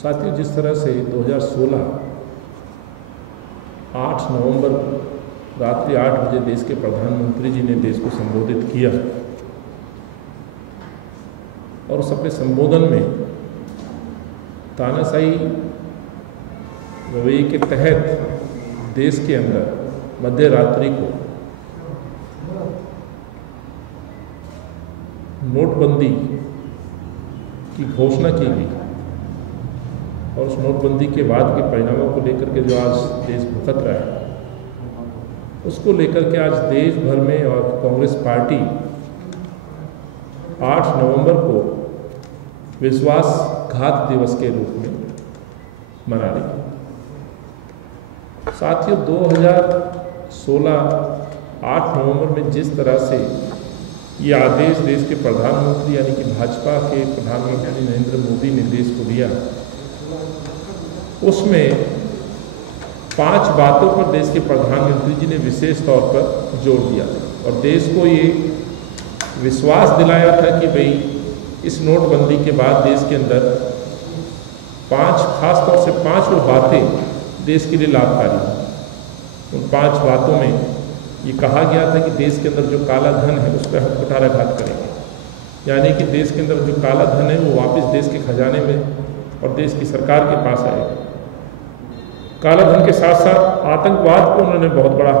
साथियों, जिस तरह से 2016 8 नवंबर रात्रि 8 बजे देश के प्रधानमंत्री जी ने देश को संबोधित किया और उस अपने संबोधन में तानाशाही रवैये के तहत देश के अंदर मध्य रात्रि को नोटबंदी की घोषणा की गई और उस नोटबंदी के बाद के परिणामों को लेकर के जो आज देश भुगत रहा है, उसको लेकर के आज देश भर में और कांग्रेस पार्टी 8 नवंबर को विश्वासघात दिवस के रूप में मना रही है। साथियों, 2016 8 नवंबर में जिस तरह से ये आदेश देश के प्रधानमंत्री यानी कि भाजपा के प्रधानमंत्री नरेंद्र मोदी ने देश को दिया, उसमें 5 बातों पर देश के प्रधानमंत्री जी ने विशेष तौर पर जोर दिया था और देश को ये विश्वास दिलाया था कि भाई इस नोटबंदी के बाद देश के अंदर 5 खास तौर से 5 वो बातें देश के लिए लाभकारी हैं। उन 5 बातों में ये कहा गया था कि देश के अंदर जो काला धन है उस पर हम कुठाराघात करेंगे, यानी कि देश के अंदर जो काला धन है वो वापस देश के खजाने में और देश की सरकार के पास आएगा। काला धन के साथ साथ आतंकवाद को उन्होंने बहुत बड़ा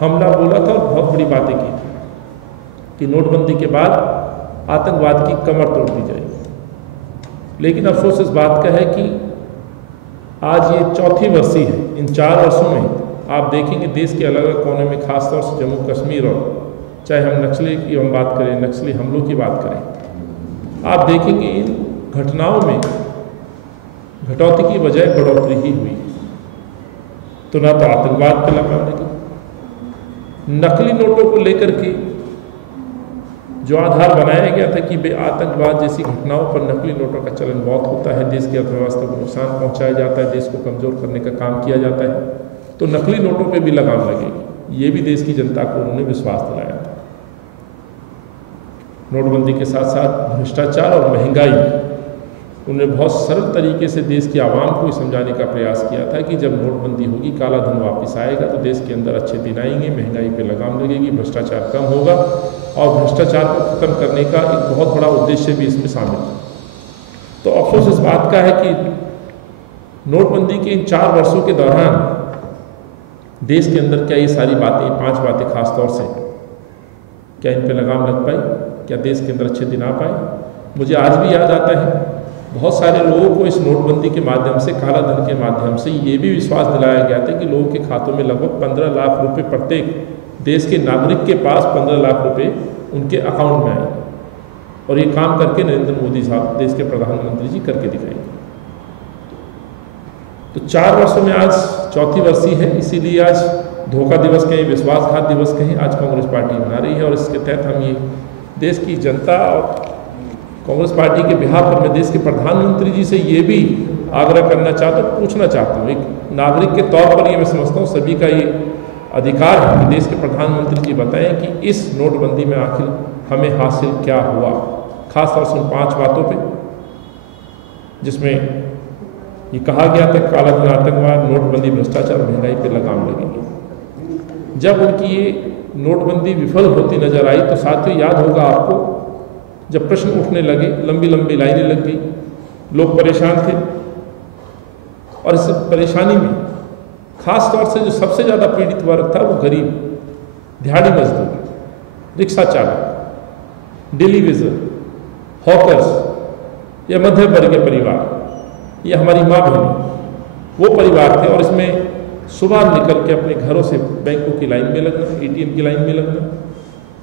हमला बोला था और बहुत बड़ी बातें की थी कि नोटबंदी के बाद आतंकवाद की कमर तोड़ दी जाएगी। लेकिन अफसोस इस बात का है कि आज ये चौथी वर्षी है। इन 4 वर्षों में आप देखेंगे देश के अलग अलग कोने में, खासतौर से जम्मू कश्मीर और चाहे हम नक्सली की हम बात करें, नक्सली हमलों की बात करें, आप देखेंगे इन घटनाओं में घटौती की बजाय बढ़ोतरी ही हुई। तो ना तो आतंकवाद पर लगाम लगी, नकली नोटों को लेकर के जो आधार बनाया गया था कि आतंकवाद जैसी घटनाओं पर नकली नोटों का चलन बहुत होता है, देश की अर्थव्यवस्था को नुकसान पहुंचाया जाता है, देश को कमजोर करने का काम किया जाता है, तो नकली नोटों पे भी लगाम लगेगी। ये भी देश की जनता को उन्होंने विश्वास दिलाया था। नोटबंदी के साथ साथ भ्रष्टाचार और महंगाई, उन्होंने बहुत सरल तरीके से देश की आवाम को समझाने का प्रयास किया था कि जब नोटबंदी होगी, काला धन वापस आएगा तो देश के अंदर अच्छे दिन आएंगे, महंगाई पे लगाम लगेगी, भ्रष्टाचार कम होगा और भ्रष्टाचार को खत्म करने का एक बहुत बड़ा उद्देश्य भी इसमें शामिल है। तो अफसोस इस बात का है कि नोटबंदी के इन 4 वर्षों के दौरान देश के अंदर क्या ये सारी बातें, 5 बातें खास तौर से, क्या इन पे लगाम लग पाई? क्या देश के अंदर अच्छे दिन आ पाए? मुझे आज भी याद आता है बहुत सारे लोगों को इस नोटबंदी के माध्यम से, काला धन के माध्यम से ये भी विश्वास दिलाया गया था कि लोगों के खातों में लगभग 15 लाख रुपए, प्रत्येक देश के नागरिक के पास 15 लाख रुपए उनके अकाउंट में आएंगे और ये काम करके नरेंद्र मोदी साहब, देश के प्रधानमंत्री जी, करके दिखाएंगे। तो 4 वर्षों में आज चौथी वर्षी है, इसीलिए आज धोखा दिवस कहें, विश्वासघात दिवस कहें, आज कांग्रेस पार्टी मना रही है और इसके तहत हम ये देश की जनता और कांग्रेस पार्टी के बिहार पर मैं देश के प्रधानमंत्री जी से ये भी आग्रह करना चाहता हूँ, पूछना चाहता हूँ, एक नागरिक के तौर पर ये मैं समझता हूँ सभी का ये अधिकार है कि देश के प्रधानमंत्री जी बताएं कि इस नोटबंदी में आखिर हमें हासिल क्या हुआ, खासतौर से उन 5 बातों पे जिसमें ये कहा गया था काला धन, आतंकवाद, नोटबंदी, भ्रष्टाचार, महंगाई पे लगाम लगेगी। जब उनकी ये नोटबंदी विफल होती नजर आई तो साथियों याद होगा आपको, जब प्रश्न उठने लगे, लंबी लंबी लाइनें लग गई, लोग परेशान थे और इस परेशानी में खास तौर से जो सबसे ज़्यादा पीड़ित वर्ग था वो गरीब, दिहाड़ी मजदूर, रिक्शा चालक, डेली वेजर, हॉकर्स या मध्य वर्ग के परिवार, ये हमारी माँ बहनें, वो परिवार थे। और इसमें सुबह निकल के अपने घरों से बैंकों की लाइन में लगना, ATM की लाइन में लगना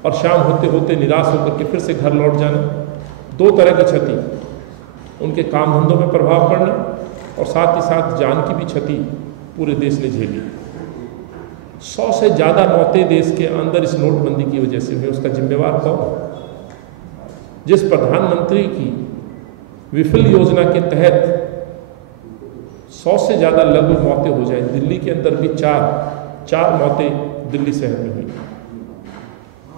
और शाम होते होते निराश होकर के फिर से घर लौट जाना, 2 तरह की क्षति, उनके काम धंधों में प्रभाव पड़ना और साथ ही साथ जान की भी क्षति पूरे देश ने झेली। 100 से ज़्यादा मौतें देश के अंदर इस नोटबंदी की वजह से हुई। उसका जिम्मेवार कौन? जिस प्रधानमंत्री की विफल योजना के तहत 100 से ज़्यादा लगभग मौतें हो जाए, दिल्ली के अंदर भी 4 मौतें दिल्ली शहर में हुई।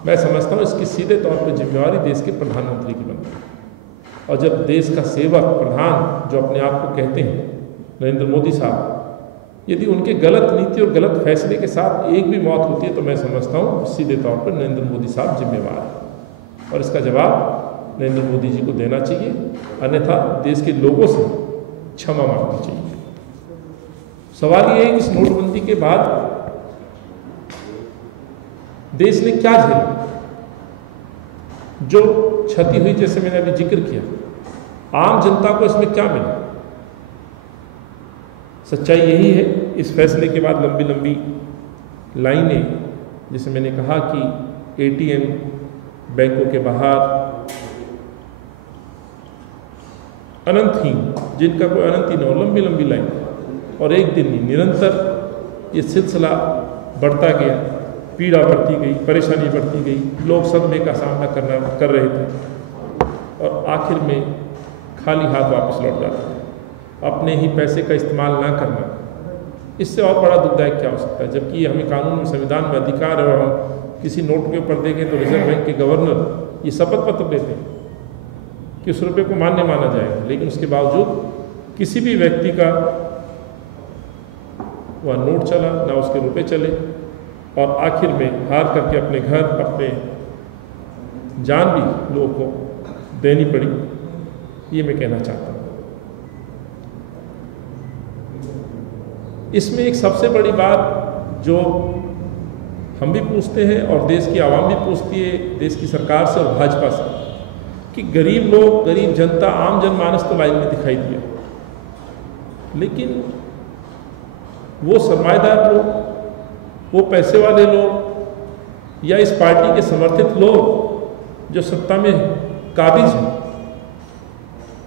मैं समझता हूँ इसकी सीधे तौर पर जिम्मेवारी देश के प्रधानमंत्री की बनती है। और जब देश का सेवक प्रधान जो अपने आप को कहते हैं नरेंद्र मोदी साहब, यदि उनके गलत नीति और गलत फैसले के साथ एक भी मौत होती है तो मैं समझता हूँ सीधे तौर पर नरेंद्र मोदी साहब जिम्मेवार हैं और इसका जवाब नरेंद्र मोदी जी को देना चाहिए, अन्यथा देश के लोगों से क्षमा मांगनी चाहिए। सवाल ये है कि इस नोटबंदी के बाद देश ने क्या झेला, जो क्षति हुई, जैसे मैंने अभी जिक्र किया, आम जनता को इसमें क्या मिला। सच्चाई यही है, इस फैसले के बाद लंबी लंबी लाइनें, जैसे मैंने कहा कि एटीएम, बैंकों के बाहर अनंतहीन, जिनका कोई अनंत ही न हो, लंबी लंबी लाइन, और एक दिन नहीं, निरंतर ये सिलसिला बढ़ता गया, पीड़ा बढ़ती गई, परेशानी बढ़ती गई, लोग सदमे का सामना कर रहे थे और आखिर में खाली हाथ वापस लौट जाते थे। अपने ही पैसे का इस्तेमाल ना करना, इससे और बड़ा दुखदायक क्या हो सकता है। जबकि हमें कानून में, संविधान में अधिकार है और हम किसी नोट के ऊपर देखें तो रिजर्व बैंक के गवर्नर ये शपथ पत्र देते हैं कि उस रुपये को मान्य माना जाएगा, लेकिन उसके बावजूद किसी भी व्यक्ति का वह नोट चला ना उसके रुपये चले और आखिर में हार करके अपने घर, अपने जान भी लोगों को देनी पड़ी। ये मैं कहना चाहता हूँ। इसमें एक सबसे बड़ी बात जो हम भी पूछते हैं और देश की आवाम भी पूछती है देश की सरकार से और भाजपा से, कि गरीब लोग, गरीब जनता, आम जनमानस तो लाइन में दिखाई दिया, लेकिन वो सरमाएदार लोग, वो पैसे वाले लोग या इस पार्टी के समर्थित लोग जो सत्ता में काबिज हैं,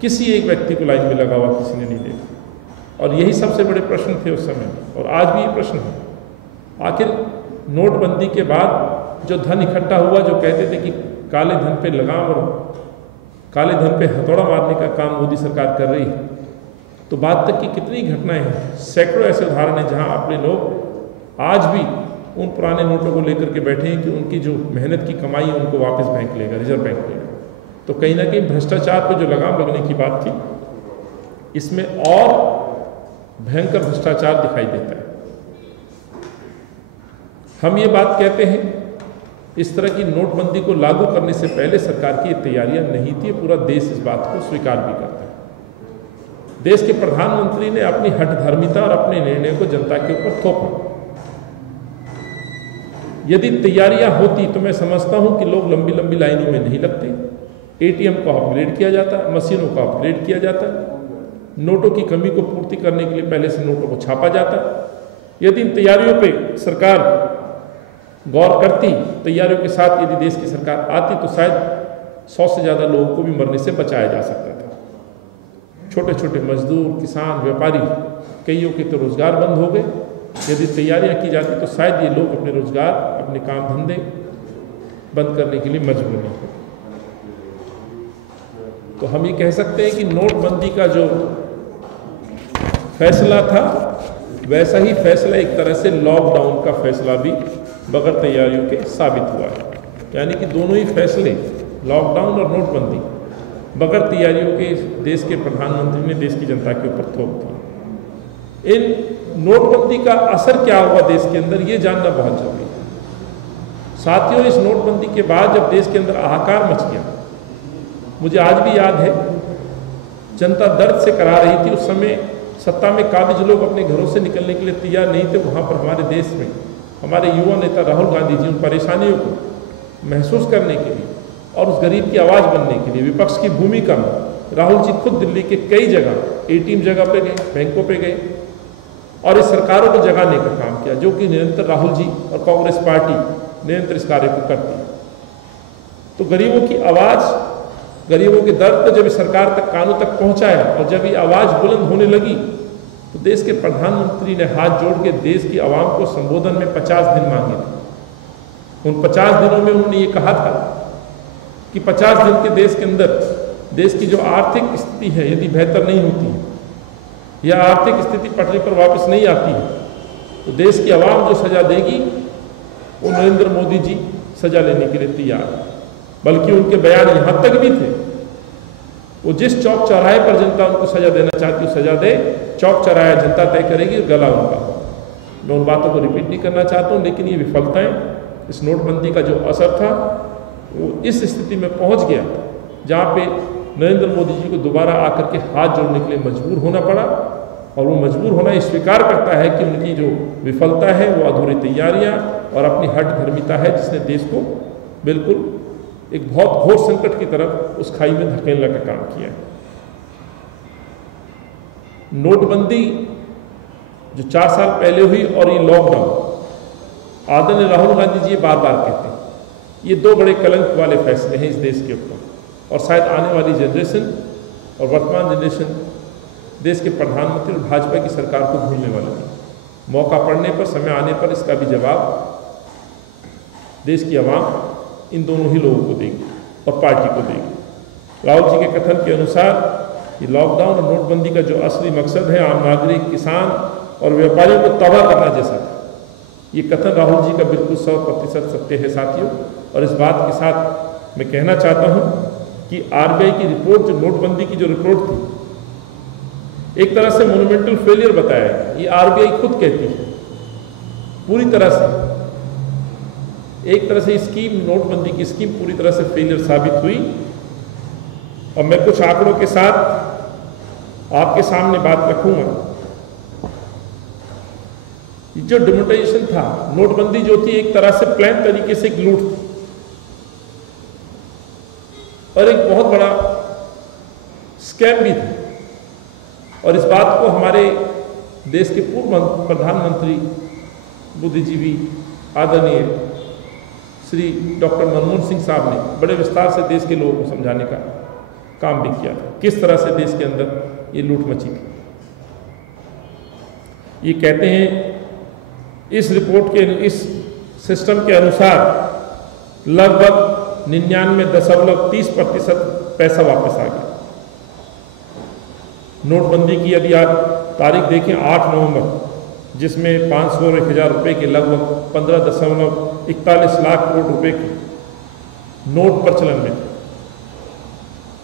किसी एक व्यक्ति को लाइन में लगा हुआ किसी ने नहीं देखा। और यही सबसे बड़े प्रश्न थे उस समय और आज भी ये प्रश्न है। आखिर नोटबंदी के बाद जो धन इकट्ठा हुआ, जो कहते थे कि काले धन पे लगाम और काले धन पे हथौड़ा मारने का काम मोदी सरकार कर रही है, तो बाद तक की कितनी घटनाएं हैं, सैकड़ों ऐसे उदाहरण हैं जहां अपने लोग आज भी उन पुराने नोटों को लेकर के बैठे हैं कि उनकी जो मेहनत की कमाई है उनको वापस बैंक लेगा, रिजर्व बैंक लेगा। तो कहीं ना कहीं भ्रष्टाचार पर जो लगाम लगने की बात थी, इसमें और भयंकर भ्रष्टाचार दिखाई देता है। हम ये बात कहते हैं, इस तरह की नोटबंदी को लागू करने से पहले सरकार की तैयारियां नहीं थी, पूरा देश इस बात को स्वीकार भी करता है। देश के प्रधानमंत्री ने अपनी हठधर्मिता और अपने निर्णय को जनता के ऊपर थोपा। यदि तैयारियां होती तो मैं समझता हूं कि लोग लंबी लंबी लाइनों में नहीं लगते, एटीएम को अपग्रेड किया जाता, मशीनों को अपग्रेड किया जाता, नोटों की कमी को पूर्ति करने के लिए पहले से नोटों को छापा जाता। यदि इन तैयारियों पे सरकार गौर करती, तैयारियों के साथ यदि देश की सरकार आती, तो शायद 100 से ज़्यादा लोगों को भी मरने से बचाया जा सकता था। छोटे छोटे मजदूर, किसान, व्यापारी, कईयों के तो रोजगार बंद हो गए। यदि तैयारियां की जाती तो शायद ये लोग अपने रोजगार, अपने काम धंधे बंद करने के लिए मजबूर नहीं होते। तो हम ये कह सकते हैं कि नोटबंदी का जो फैसला था, वैसा ही फैसला एक तरह से लॉकडाउन का फैसला भी बगैर तैयारियों के साबित हुआ है। यानी कि दोनों ही फैसले, लॉकडाउन और नोटबंदी, बगैर तैयारियों के देश के प्रधानमंत्री ने देश की जनता के ऊपर थोप दी। इन नोटबंदी का असर क्या हुआ देश के अंदर, ये जानना बहुत जरूरी है। साथियों, इस नोटबंदी के बाद जब देश के अंदर हाहाकार मच गया, मुझे आज भी याद है, जनता दर्द से करा रही थी। उस समय सत्ता में काबिज लोग अपने घरों से निकलने के लिए तैयार नहीं थे। वहाँ पर हमारे देश में हमारे युवा नेता राहुल गांधी जी उन परेशानियों को महसूस करने के लिए और उस गरीब की आवाज़ बनने के लिए विपक्ष की भूमिका में राहुल जी खुद दिल्ली के कई जगह एटीएम जगह पे गए, बैंकों पे गए और इस सरकारों को जगाने का काम किया, जो कि निरंतर राहुल जी और कांग्रेस पार्टी निरंतर इस कार्य को करती है। तो गरीबों की आवाज़, गरीबों के दर्द को जब इस सरकार तक, कानों तक पहुंचाया और जब ये आवाज़ बुलंद होने लगी, तो देश के प्रधानमंत्री ने हाथ जोड़ के देश की आवाम को संबोधन में 50 दिन मांगे थे। उन 50 दिनों में उन्होंने ये कहा था कि 50 दिन के देश के अंदर देश की जो आर्थिक स्थिति है यदि बेहतर नहीं होती है या आर्थिक स्थिति पटरी पर वापस नहीं आती है, तो देश की आवाम जो सजा देगी वो नरेंद्र मोदी जी सजा लेने के लिए तैयार है। बल्कि उनके बयान यहाँ तक भी थे वो जिस चौक चौराहे पर जनता उनको सजा देना चाहती है सजा दे, चौक चौराहा जनता तय करेगी और गला उनका हो। मैं उन बातों को रिपीट नहीं करना चाहता हूँ, लेकिन ये विफलताएं, इस नोटबंदी का जो असर था वो इस स्थिति में पहुँच गया जहाँ पे नरेंद्र मोदी जी को दोबारा आकर के हाथ जोड़ने के लिए मजबूर होना पड़ा। और वो मजबूर होना ये स्वीकार करता है कि उनकी जो विफलता है वो अधूरी तैयारियां और अपनी हठ धर्मिता है, जिसने देश को बिल्कुल एक बहुत घोर संकट की तरफ उस खाई में धकेलने का काम किया है। नोटबंदी जो 4 साल पहले हुई और ये लॉकडाउन, आदरणीय राहुल गांधी जी बार बार कहते हैं ये 2 बड़े कलंक वाले फैसले हैं इस देश के ऊपर, और शायद आने वाली जनरेशन और वर्तमान जनरेशन देश के प्रधानमंत्री और भाजपा की सरकार को भूलने वाला नहीं। मौका पड़ने पर, समय आने पर इसका भी जवाब देश की आवाम इन दोनों ही लोगों को देगी और पार्टी को देगी। राहुल जी के कथन के अनुसार ये लॉकडाउन और नोटबंदी का जो असली मकसद है आम नागरिक, किसान और व्यापारियों को तबाह करना जैसा, ये कथन राहुल जी का बिल्कुल 100% सत्य है साथियों। और इस बात के साथ मैं कहना चाहता हूँ कि आरबीआई की रिपोर्ट, जो नोटबंदी की जो रिपोर्ट थी, एक तरह से मोन्यूमेंटल फेलियर बताया है। ये आरबीआई खुद कहती है पूरी तरह से, एक तरह से स्कीम, नोटबंदी की स्कीम पूरी तरह से फेलियर साबित हुई। और मैं कुछ आंकड़ों के साथ आपके सामने बात रखूंगा। जो डिमोनेटाइजेशन था, नोटबंदी जो थी एक तरह से प्लान तरीके से एक लूट थी और एक बहुत बड़ा स्कैम भी था। और इस बात को हमारे देश के पूर्व प्रधानमंत्री बुद्धिजीवी आदरणीय श्री डॉक्टर मनमोहन सिंह साहब ने बड़े विस्तार से देश के लोगों को समझाने का काम भी किया था, किस तरह से देश के अंदर ये लूट मची थी। ये कहते हैं इस रिपोर्ट के, इस सिस्टम के अनुसार लगभग 99.30% पैसा वापस आ गया। नोटबंदी की यदि आप तारीख देखें 8 नवंबर, जिसमें 500 और 1000 रुपये के लगभग 15.41 लाख करोड़ रुपए के नोट प्रचलन में थे,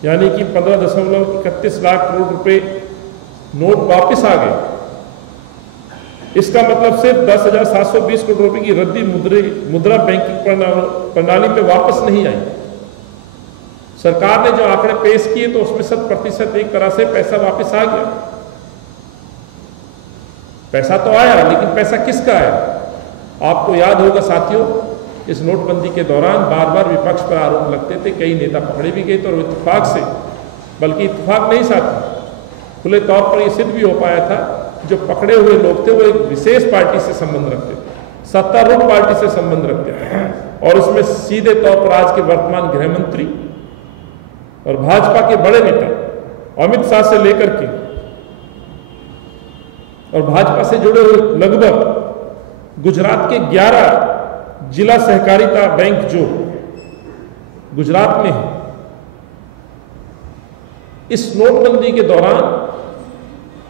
यानी कि 15.31 लाख करोड़ रुपए नोट वापस आ गए। इसका मतलब सिर्फ 10,720 करोड़ रुपए की रद्दी मुद्रा बैंकिंग प्रणाली में वापस नहीं आई। सरकार ने जो आंकड़े पेश किए तो उसमें 100% एक तरह से पैसा वापस आ गया। पैसा तो आया, लेकिन पैसा किसका आया? आपको याद होगा साथियों, इस नोटबंदी के दौरान बार बार विपक्ष पर आरोप लगते थे, कई नेता पकड़े भी गए थे, और इत्तेफाक से, बल्कि इत्तेफाक नहीं साथी, खुले तौर पर यह सिद्ध भी हो पाया था जो पकड़े हुए लोग थे वो एक विशेष पार्टी से संबंध रखते थे, सत्तारूढ़ पार्टी से संबंध रखते थे। और उसमें सीधे तौर पर आज के वर्तमान गृह मंत्री और भाजपा के बड़े नेता अमित शाह से लेकर के और भाजपा से जुड़े हुए लगभग गुजरात के 11 जिला सहकारिता बैंक जो गुजरात में है, इस नोटबंदी के दौरान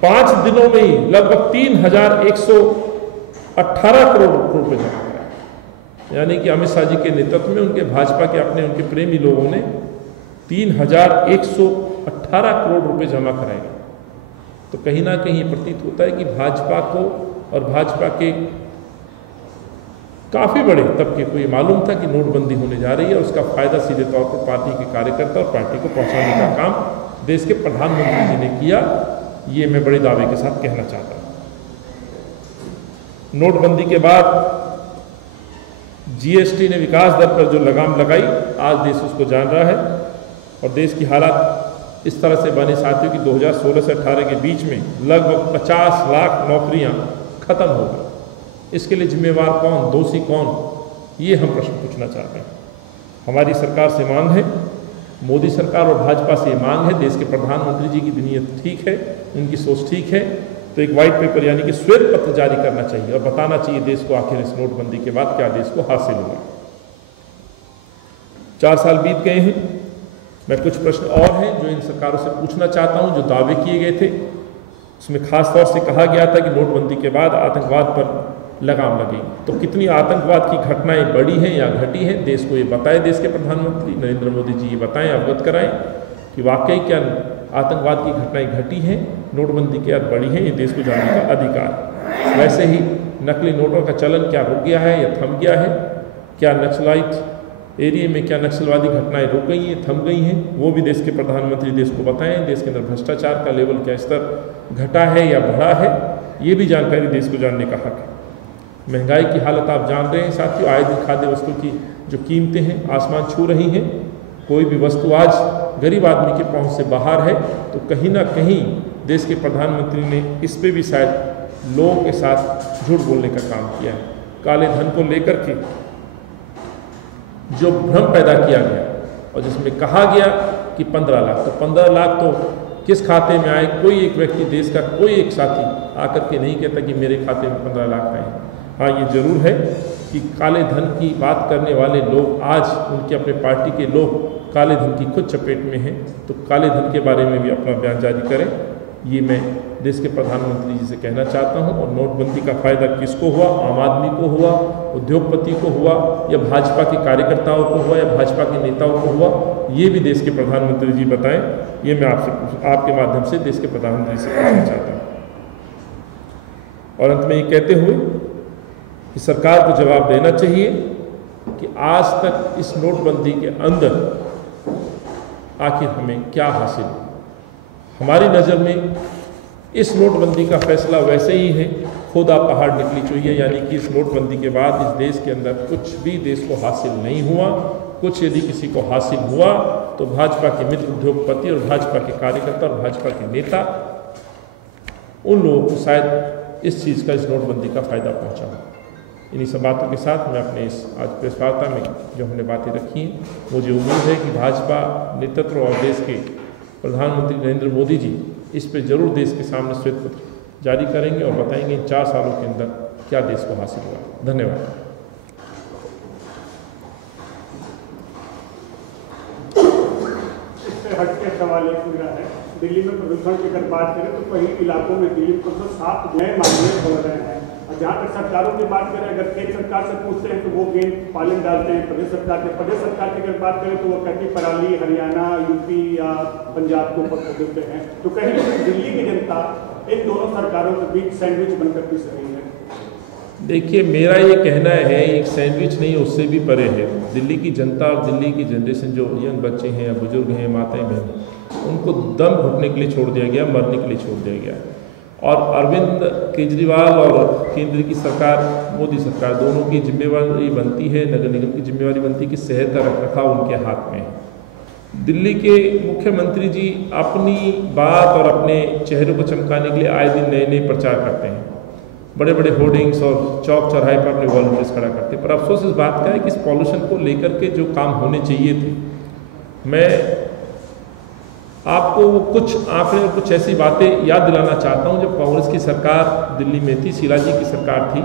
5 दिनों में ही लगभग 3,118 करोड़ रुपए जमा कराए। यानी कि अमित शाह जी के नेतृत्व में उनके भाजपा के अपने उनके प्रेमी लोगों ने 3,118 करोड़ रुपए जमा कराए। तो कहीं ना कहीं प्रतीत होता है कि भाजपा को और भाजपा के काफी बड़े तबके को ये मालूम था कि नोटबंदी होने जा रही है, और उसका फायदा सीधे तौर पर पार्टी के कार्यकर्ता और पार्टी को पहुंचाने का काम देश के प्रधानमंत्री जी ने किया। ये मैं बड़े दावे के साथ कहना चाहता हूं। नोटबंदी के बाद जीएसटी ने विकास दर पर जो लगाम लगाई, आज देश उसको जान रहा है, और देश की हालात इस तरह से बने साथियों कि 2016 से 18 के बीच में लगभग 50 लाख नौकरियां खत्म हो गई। इसके लिए जिम्मेवार कौन, दोषी कौन, ये हम प्रश्न पूछना चाहते हैं। हमारी सरकार से मांग है, मोदी सरकार और भाजपा से मांग है, देश के प्रधानमंत्री जी की नीयत ठीक है, उनकी सोच ठीक है, तो एक व्हाइट पेपर यानी कि श्वेत पत्र जारी करना चाहिए और बताना चाहिए देश को आखिर इस नोटबंदी के बाद क्या देश को हासिल हुआ। 4 साल बीत गए हैं। मैं कुछ प्रश्न और हैं जो इन सरकारों से पूछना चाहता हूं। जो दावे किए गए थे उसमें खास तौर से कहा गया था कि नोटबंदी के बाद आतंकवाद पर लगाम लगेगी। तो कितनी आतंकवाद की घटनाएं बढ़ी हैं या घटी हैं, देश को ये बताएं, देश के प्रधानमंत्री नरेंद्र मोदी जी ये बताएं, अवगत कराएं। कि वाकई क्या आतंकवाद की घटनाएं घटी हैं, नोटबंदी क्या बढ़ी है, ये देश को जानने का अधिकार है। वैसे ही नकली नोटों का चलन क्या रुक गया है या थम गया है, क्या नक्सलाइट एरिया में क्या नक्सलवादी घटनाएं रुक गई हैं, थम गई हैं, वो भी देश के प्रधानमंत्री देश को बताएं। देश के अंदर भ्रष्टाचार का लेवल क्या स्तर घटा है या बढ़ा है, ये भी जानकारी देश को जानने का हक है। महंगाई की हालत आप जान रहे हैं साथियों, आए दिन खाद्य वस्तु की जो कीमतें हैं आसमान छू रही हैं। कोई भी वस्तु आज गरीब आदमी की पहुंच से बाहर है, तो कहीं ना कहीं देश के प्रधानमंत्री ने इस पे भी शायद लोगों के साथ झूठ बोलने का काम किया है। काले धन को लेकर के जो भ्रम पैदा किया गया और जिसमें कहा गया कि 15 लाख, तो 15 लाख तो किस खाते में आए, कोई एक व्यक्ति देश का कोई एक साथी आकर के नहीं कहता कि मेरे खाते में 15 लाख आए। हाँ, ये जरूर है कि काले धन की बात करने वाले लोग आज उनके अपने पार्टी के लोग काले धन की खुद चपेट में हैं, तो काले धन के बारे में भी अपना बयान जारी करें। ये मैं देश के प्रधानमंत्री जी से कहना चाहता हूँ। और नोटबंदी का फ़ायदा किसको हुआ, आम आदमी को हुआ, उद्योगपति को हुआ, या भाजपा के कार्यकर्ताओं को हुआ, या भाजपा के नेताओं को हुआ, ये भी देश के प्रधानमंत्री जी बताएं। ये मैं आपके माध्यम से देश के प्रधानमंत्री से पूछना चाहता हूँ। और अंत में ये कहते हुए कि सरकार को जवाब देना चाहिए कि आज तक इस नोटबंदी के अंदर आखिर हमें क्या हासिल हुआ। हमारी नज़र में इस नोटबंदी का फैसला वैसे ही है, खुदा पहाड़ निकली चाहिए, यानी कि इस नोटबंदी के बाद इस देश के अंदर कुछ भी देश को हासिल नहीं हुआ। कुछ यदि किसी को हासिल हुआ तो भाजपा के मित्र उद्योगपति और भाजपा के कार्यकर्ता और भाजपा के नेता, उन लोगों को शायद इस चीज़ का, इस नोटबंदी का फ़ायदा पहुँचा हो। इन्हीं सब बातों के साथ मैं अपने इस आज प्रेस वार्ता में जो हमने बातें रखी हैं, मुझे उम्मीद है कि भाजपा नेतृत्व और देश के प्रधानमंत्री नरेंद्र मोदी जी इस पे जरूर देश के सामने श्वेत पत्र जारी करेंगे और बताएंगे इन 4 सालों के अंदर क्या देश को हासिल हुआ। धन्यवाद। इससे हटके सवाल एक मेरा है, दिल्ली में प्रदूषण की अगर बात करें तो कई इलाकों में दिल्ली में 7 नए मामले हो रहे हैं। और जहाँ तक सरकारों की बात करें, अगर केंद्र सरकार से पूछते हैं तो वो गेंद पालन डालते हैं प्रदेश सरकार की अगर बात करें तो वो कहती पराली हरियाणा, यूपी या पंजाब के ऊपर देते हैं। तो कहीं ना कहीं दिल्ली की जनता इन दोनों सरकारों के बीच सैंडविच बनकर पिस रही है। देखिए, मेरा ये कहना है एक सैंडविच नहीं, उससे भी परे है। दिल्ली की जनता और दिल्ली की जनरेशन, जो यंग बच्चे हैं या बुजुर्ग हैं, माताएं बहनें, उनको दम घुटने के लिए छोड़ दिया गया, मरने के लिए छोड़ दिया गया। और अरविंद केजरीवाल और केंद्र की सरकार, मोदी सरकार, दोनों की जिम्मेवारी बनती है, नगर निगम की जिम्मेवारी बनती है कि शहर का रखरखाव उनके हाथ में है। दिल्ली के मुख्यमंत्री जी अपनी बात और अपने चेहरे को चमकाने के लिए आए दिन नए नए प्रचार करते हैं, बड़े बड़े होर्डिंग्स और चौक चौराहे पर अपने वॉलंटियर्स खड़ा करते हैं। पर अफसोस इस बात का है कि इस पॉल्यूशन को लेकर के जो काम होने चाहिए थे, मैं आपको वो कुछ आंकड़े और कुछ ऐसी बातें याद दिलाना चाहता हूँ। जब कांग्रेस की सरकार दिल्ली में थी, शीला जी की सरकार थी,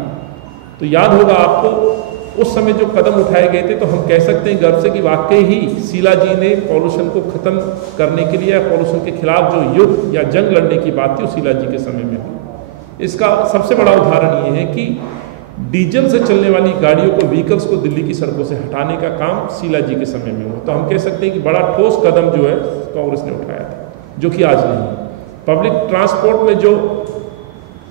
तो याद होगा आपको उस समय जो कदम उठाए गए थे, तो हम कह सकते हैं गर्व से कि वाकई ही शीला जी ने पॉल्यूशन को ख़त्म करने के लिए या पॉल्यूशन के खिलाफ जो युद्ध या जंग लड़ने की बात थी वो शीला जी के समय में हुई। इसका सबसे बड़ा उदाहरण ये है कि डीजल से चलने वाली गाड़ियों को, व्हीकल्स को दिल्ली की सड़कों से हटाने का काम शीला जी के समय में हुआ। तो हम कह सकते हैं कि बड़ा ठोस कदम जो है कांग्रेस ने उठाया था, जो कि आज नहीं है। पब्लिक ट्रांसपोर्ट में जो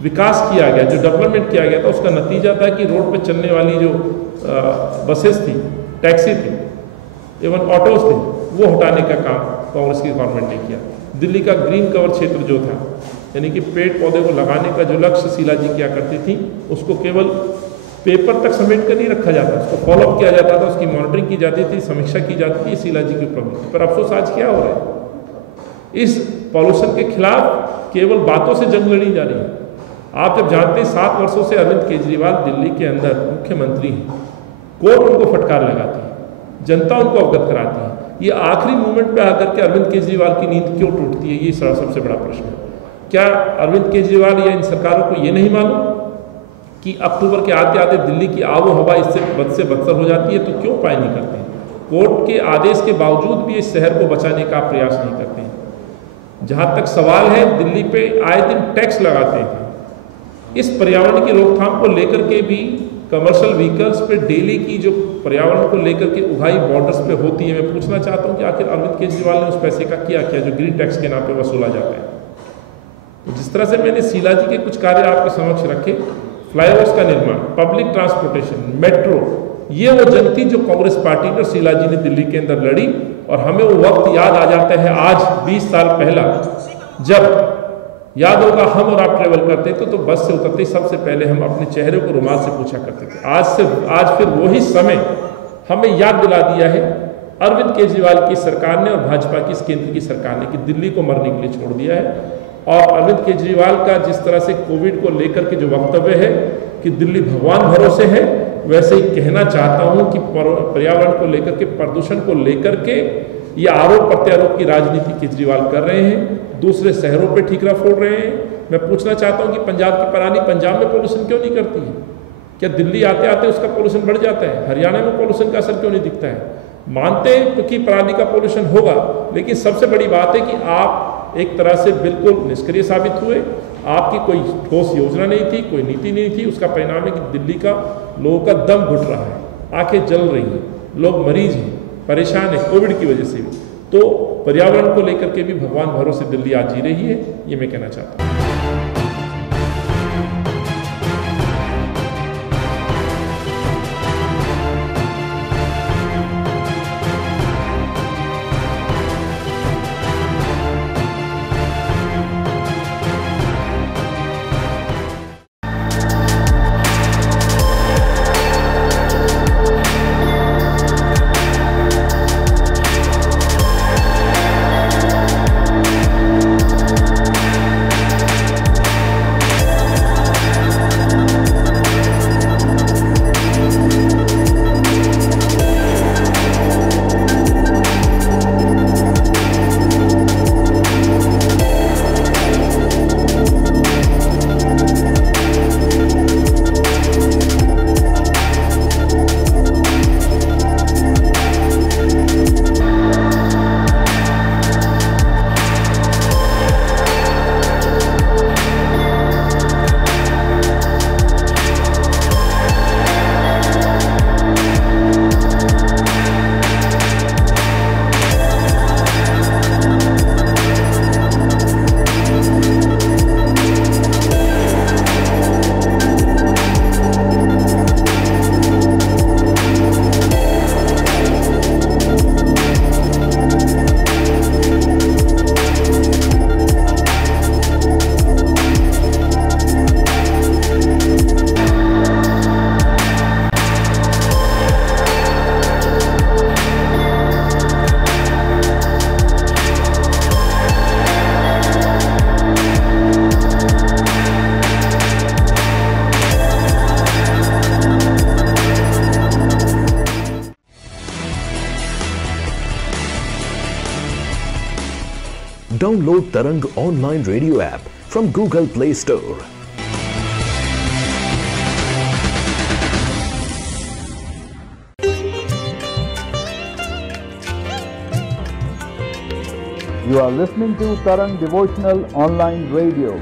विकास किया गया, जो डेवलपमेंट किया गया था, उसका नतीजा था कि रोड पर चलने वाली जो बसेस थी, टैक्सी थी, इवन ऑटोज थे, वो हटाने का काम कांग्रेस की गवर्नमेंट ने किया। दिल्ली का ग्रीन कवर क्षेत्र जो था, यानी कि पेड़ पौधे को लगाने का जो लक्ष्य शीला जी किया करती थी, उसको केवल पेपर तक समेट कर नहीं रखा जाता, उसको फॉलोअप किया जाता था, उसकी मॉनिटरिंग की जाती थी, समीक्षा की जाती थी, शीला जी की उपलब्धि। पर अफसोस आज क्या हो रहा है, इस पॉल्यूशन के खिलाफ केवल बातों से जंग लड़ी जा रही है। आप जब जानते हैं 7 वर्षों से अरविंद केजरीवाल दिल्ली के अंदर मुख्यमंत्री हैं, कोर्ट उनको फटकार लगाती है, जनता उनको अवगत कराती है, ये आखिरी मोमेंट पे आकर के अरविंद केजरीवाल की नींद क्यों टूटती है, ये सबसे बड़ा प्रश्न है। क्या अरविंद केजरीवाल या इन सरकारों को ये नहीं मालूम कि अक्टूबर के आते आते दिल्ली की आबो हवा इससे बद से बदतर हो जाती है, तो क्यों उपाय नहीं करते हैं? कोर्ट के आदेश के बावजूद भी इस शहर को बचाने का प्रयास नहीं करते हैं। जहाँ तक सवाल है, दिल्ली पे आए दिन टैक्स लगाते हैं। इस पर्यावरण की रोकथाम को लेकर के भी कमर्शियल व्हीकल्स पे डेली की जो पर्यावरण को लेकर के उगाही बॉर्डर्स पे होती है, मैं पूछना चाहता हूँ कि आखिर अरविंद केजरीवाल ने उस पैसे का किया क्या जो ग्रीन टैक्स के नाम पे वसूला जाता है। तो जिस तरह से मैंने शीला जी के कुछ कार्य आपके समक्ष रखे, फ्लाईओवर्स का निर्माण, पब्लिक ट्रांसपोर्टेशन, मेट्रो, ये वो जंग थी जो कांग्रेस पार्टी ने और शीला जी ने दिल्ली के अंदर लड़ी। और हमें वो वक्त याद आ जाता है आज 20 साल पहला, जब याद होगा हम और आप ट्रेवल करते थे तो बस से उतरते ही सबसे पहले हम अपने चेहरे को रुमाल से पूछा करते थे। आज फिर वही समय हमें याद दिला दिया है अरविंद केजरीवाल की सरकार ने और भाजपा की इस केंद्र की सरकार ने कि दिल्ली को मरने के लिए छोड़ दिया है। और अरविंद केजरीवाल का जिस तरह से कोविड को लेकर के जो वक्तव्य है कि दिल्ली भगवान भरोसे है, वैसे ही कहना चाहता हूं कि पर्यावरण को लेकर के, प्रदूषण को लेकर के ये आरोप प्रत्यारोप की राजनीति केजरीवाल कर रहे हैं, दूसरे शहरों पे ठीकरा फोड़ रहे हैं। मैं पूछना चाहता हूं कि पंजाब की परानी पंजाब में पोल्यूशन क्यों नहीं करती है? क्या दिल्ली आते आते उसका पोल्यूशन बढ़ जाता है? हरियाणा में पोल्यूशन का असर क्यों नहीं दिखता है? मानते हैं कि पराली का पोल्यूशन होगा, लेकिन सबसे बड़ी बात है कि आप एक तरह से बिल्कुल निष्क्रिय साबित हुए। आपकी कोई ठोस योजना नहीं थी, कोई नीति नहीं थी। उसका परिणाम है कि दिल्ली का लोगों का दम घुट रहा है, आंखें जल रही हैं, लोग मरीज हैं, परेशान है कोविड की वजह से भी। तो पर्यावरण को लेकर के भी भगवान भरोसे दिल्ली आज जी रही है, ये मैं कहना चाहता हूँ। Download Tarang online radio app from Google Play Store. You are listening to Tarang Devotional Online Radio.